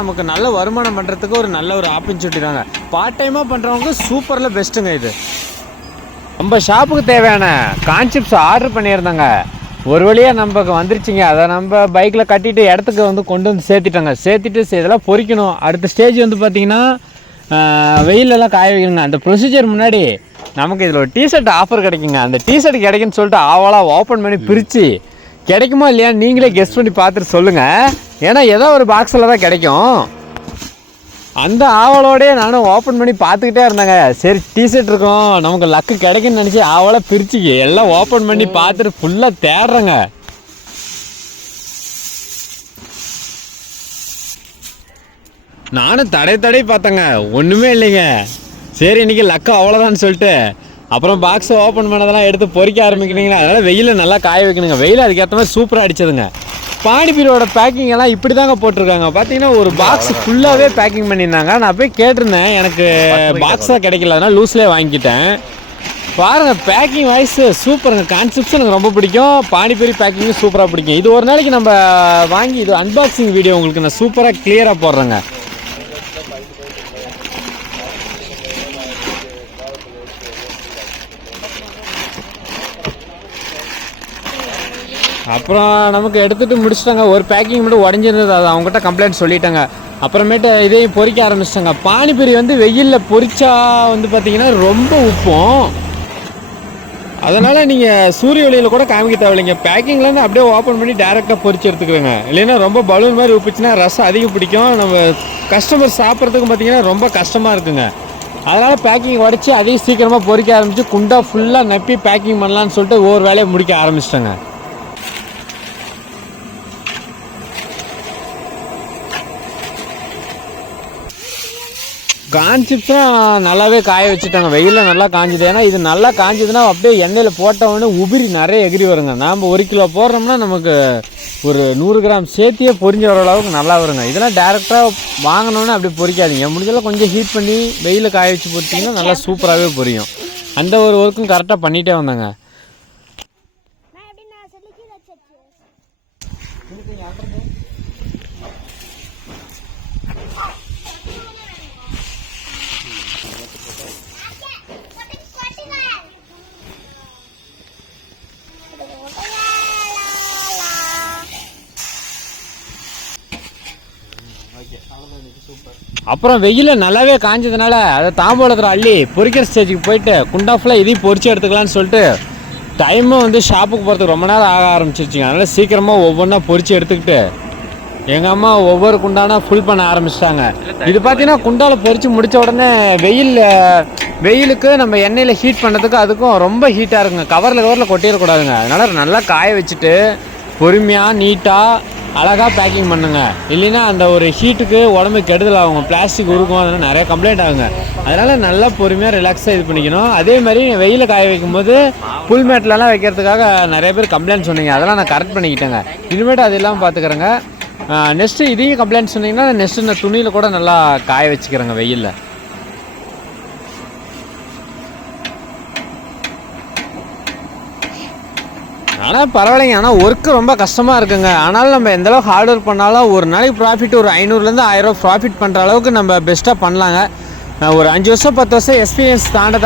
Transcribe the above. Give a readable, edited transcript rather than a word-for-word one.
நமக்கு நல்ல வருமானம் பண்ணுறதுக்கு ஒரு நல்ல ஒரு ஆப்பர்ச்சுனிட்டி தாங்க. பார்ட் டைமாக பண்ணுறவங்க சூப்பரில் பெஸ்ட்டுங்க இது. நம்ம ஷாப்புக்கு தேவையான கான்செப்ட்ஸ் ஆர்டர் பண்ணியிருந்தாங்க. ஒரு வழியாக நமக்கு வந்துருச்சுங்க. அதை நம்ம பைக்கில் கட்டிட்டு இடத்துக்கு வந்து கொண்டு வந்து சேர்த்துட்டு இதெல்லாம் பொறிக்கணும். அடுத்த ஸ்டேஜ் வந்து பார்த்திங்கன்னா வெயிலெல்லாம் காய வைக்கணுங்க. அந்த ப்ரொசீஜர் முன்னாடி நமக்கு இதில் ஒரு டிஷர்ட் ஆஃபர் கிடைக்குங்க. அந்த டிஷர்ட் கிடைக்குன்னு சொல்லிட்டு ஆவலாக ஓப்பன் பண்ணி பிரித்து கிடைக்குமா இல்லையா நீங்களே கெஸ்ட் பண்ணி பார்த்துட்டு சொல்லுங்கள். ஏன்னா ஏதோ ஒரு பாக்ஸில் தான் கிடைக்கும். அந்த ஆவலோடய நானும் ஓப்பன் பண்ணி பார்த்துக்கிட்டே இருந்தேங்க. சரி டிஷர்ட் இருக்கும் நமக்கு லக்கு கிடைக்குன்னு நினச்சி ஆவலாக பிரிச்சு எல்லாம் ஓப்பன் பண்ணி பார்த்துட்டு ஃபுல்லாக தேடுறேங்க. நானும் தடை பார்த்தேங்க, ஒன்றுமே இல்லைங்க. சரி இன்றைக்கி லக்கு அவ்வளோதான்னு சொல்லிட்டு அப்புறம் பாக்ஸை ஓப்பன் பண்ணதெல்லாம் எடுத்து பொறிக்க ஆரம்பிக்கிறீங்களா. அதனால் வெயிலில் நல்லா காய வைக்கணுங்க. வெயில் அதுக்கேற்ற மாதிரி சூப்பராக அடிச்சதுங்க. பானிபூரியோட பேக்கிங் எல்லாம் இப்படி தாங்க போட்டிருக்காங்க. பார்த்தீங்கன்னா ஒரு பாக்ஸ் ஃபுல்லாகவே பேக்கிங் பண்ணியிருந்தாங்க. நான் போய் கேட்டிருந்தேன், எனக்கு பாக்ஸாக கிடைக்கல, அதனால் லூஸ்லேயே வாங்கிக்கிட்டேன். பாருங்கள் பேக்கிங் வைஸ் சூப்பருங்க. கான்செப்ட்ஸும் எனக்கு ரொம்ப பிடிக்கும். பானிபூரி பேக்கிங்கும் சூப்பராக பிடிக்கும். இது ஒரு நாளைக்கு நம்ம வாங்கி இது அன்பாக்சிங் வீடியோ உங்களுக்கு நான் சூப்பராக கிளியராக போடுறேங்க. அப்புறம் நமக்கு எடுத்துகிட்டு முடிச்சிட்டாங்க. ஒரு பேக்கிங் மட்டும் உடஞ்சிருந்தது, அது அவங்ககிட்ட கம்ப்ளைண்ட் சொல்லிட்டாங்க. அப்புறமேட்டு இதையும் பொறிக்க ஆரம்பிச்சிட்டாங்க. பானிபூரி வந்து வெயிலில் பொரிச்சா வந்து பார்த்திங்கன்னா ரொம்ப உப்பும். அதனால் நீங்கள் சூரிய ஒளியில் கூட காமிக்க தேவையில்லைங்க. பேக்கிங்லேருந்து அப்படியே ஓப்பன் பண்ணி டேரெக்டாக பொரிச்சு எடுத்துக்கிறோங்க. இல்லைன்னா ரொம்ப பலூன் மாதிரி உப்புச்சுன்னா ரசம் அதிகம் பிடிக்கும். நம்ம கஸ்டமர் சாப்பிட்றதுக்கு பார்த்திங்கன்னா ரொம்ப கஷ்டமாக இருக்குங்க. அதனால் பேக்கிங் உடச்சி அதையும் சீக்கிரமாக பொறிக்க ஆரம்பித்து குண்டா ஃபுல்லாக நப்பி பேக்கிங் பண்ணலான்னு சொல்லிட்டு ஒவ்வொரு வேலையை முடிக்க ஆரம்பிச்சிட்டாங்க. காஞ்சிப்ஸும் நல்லாவே காய வச்சுட்டாங்க. வெயிலில் நல்லா காஞ்சிது. ஏன்னா இது நல்லா காஞ்சிதுன்னா அப்படியே எண்ணெயில் போட்டவுடனே உபிரி நிறைய எகிரி வருங்க. நாம் 1 கிலோ போடுறோம்னா நமக்கு ஒரு 100 கிராம் சேர்த்தியே பொரிஞ்சு வர அளவுக்கு நல்லா வருங்க. இதெல்லாம் டேரெக்டாக வாங்கினோன்னே அப்படி பொரிக்காதீங்க. முடிஞ்சளவு கொஞ்சம் ஹீட் பண்ணி வெயிலில் காய வச்சு பொரிச்சிங்கன்னா நல்லா சூப்பராகவே பொரியும். அந்த ஒரு ஒர்க்கும் கரெக்டாக பண்ணிகிட்டே வந்தாங்க. அப்புறம் வெயிலில் நல்லாவே காஞ்சதுனால அதை தாம்பாளத்தில் அள்ளி பொரிக்கிற ஸ்டேஜுக்கு போயிட்டு குண்டா ஃபுல்லாக இதையும் பொரிச்சு எடுத்துக்கலான்னு சொல்லிட்டு டைமும் வந்து ஷாப்புக்கு போகிறதுக்கு ரொம்ப நேரம் ஆக ஆரம்பிச்சிருச்சிங்க. அதனால் சீக்கிரமாக ஒவ்வொன்றா பொரிச்சு எடுத்துக்கிட்டு எங்கள் அம்மா ஒவ்வொரு குண்டானா ஃபுல் பண்ண ஆரம்பிச்சிட்டாங்க. இது பார்த்தீங்கன்னா குண்டாவில் பொரித்து முடித்த உடனே வெயிலுக்கு நம்ம எண்ணெயில் ஹீட் பண்ணுறதுக்கு அதுக்கும் ரொம்ப ஹீட்டாக இருக்குங்க. கவரில் கொட்டிடக்கூடாதுங்க. அதனால் நல்லா காய வச்சுட்டு பொறுமையாக நீட்டாக அழகாக பேக்கிங் பண்ணுங்க. இல்லைன்னா அந்த ஒரு ஹீட்டுக்கு உடம்பு கெடுதல் ஆகுங்க. பிளாஸ்டிக் உருக்கும், அதனால் நிறைய கம்ப்ளைண்ட் ஆகுங்க. அதனால் நல்லா பொறுமையாக ரிலாக்ஸாக இது பண்ணிக்கணும். அதே மாதிரி வெயிலில் காய வைக்கும்போது புல் மேட்லலாம் வைக்கிறதுக்காக நிறைய பேர் கம்ப்ளைண்ட் சொன்னீங்க. அதெல்லாம் நான் கரெக்ட் பண்ணிக்கிட்டேங்க. இனிமேட்டு அது இல்லாமல் பார்த்துக்கிறேங்க. நெக்ஸ்ட்டு இதையும் கம்ப்ளைண்ட் சொன்னீங்கன்னா நெக்ஸ்ட்டு இந்த துணியில் கூட நல்லா காய வச்சுக்கிறேங்க வெயிலில். ஆனால் பரவாயில்லைங்க. ஆனால் ஒர்க்கு ரொம்ப கஷ்டமாக இருக்குங்க. ஆனாலும் நம்ம எந்தளவுக்கு ஹார்ட் ஒர்க் பண்ணாலும் ஒரு நாளைக்கு ப்ராஃபிட் ஒரு 500லேருந்து 1000 ப்ராஃபிட் பண்ணுற அளவுக்கு நம்ம பெஸ்ட்டாக பண்ணலாங்க. ஒரு 5 வருஷம் 10 வருஷம் எக்ஸ்பீரியன்ஸ் தாண்ட